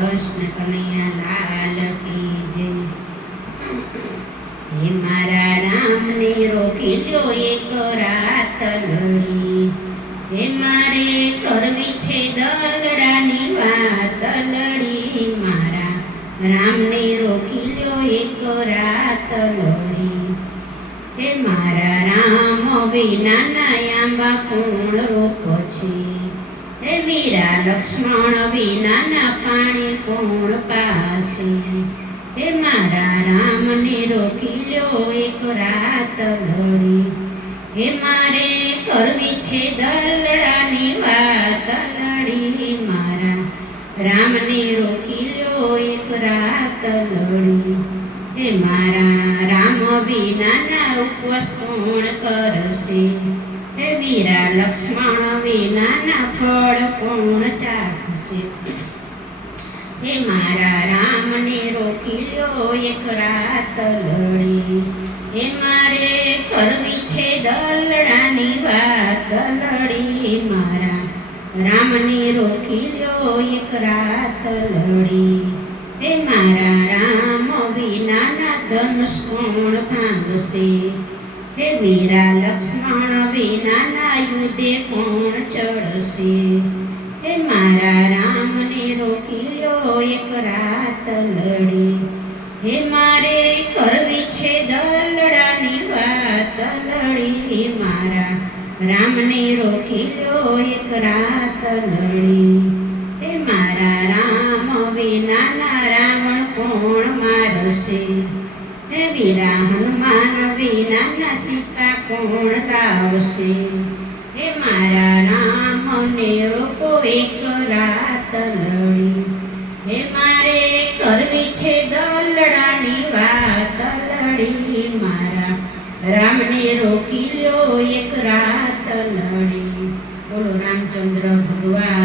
કૃષ્ણ કનૈયા લાલ કી જય। હે મારા રામને રોકી લ્યો એક રાત લડી, હે મારે કરવી છે દલડાની વાત લડી। મારા રામને રોકી લ્યો એક રાત લડી, હે મારા રામ વિના આંબા કોણ રૂપ છે, હે વીરા લક્ષ્મણ વિના પાણી કોણ પાસે। હે મારા રામને રોકી લ્યો એક રાત લડી, હે મારે કરવી છે દલડાની વાત લડી। મારા રામને રોકી લ્યો એક રાત લડી, હે મારા રામ વિના ઉપવાસ કોણ કરશે, હે વીરા લક્ષ્મણ વિના ફળ કોણ ચાખશે। હે મારા રામને રોકી લ્યો એક રાત લડી, હે મારે કરવી છે દલડાની વાત લડી। મારા રામને રોકી લ્યો એક રાત લડી, હે મારા રામ વિના ધનુષ કોણ ભાંગશે, હે વીરા લક્ષ્મણ વિના યુદ્ધે કોણ ચડશે। હે મારા રામને રોકી લ્યો એક રાત લડી, હે મારે કરવી છે દલડાની વાત લડી। મારા રામને રોકી લ્યો એક રાત લડી, હે મારા રામ વિના રાવણ કોણ મારશે, હે વીરા હનુમાન વિના સીતા કોણ લાવશે। હે મારા રામને રોકો એક રાત લડી, હે મારે કરવી છે દલડાની વાત લડી। મારા રામને રોકી લ્યો એક રાત લડી। બોલો રામચંદ્ર ભગવાન।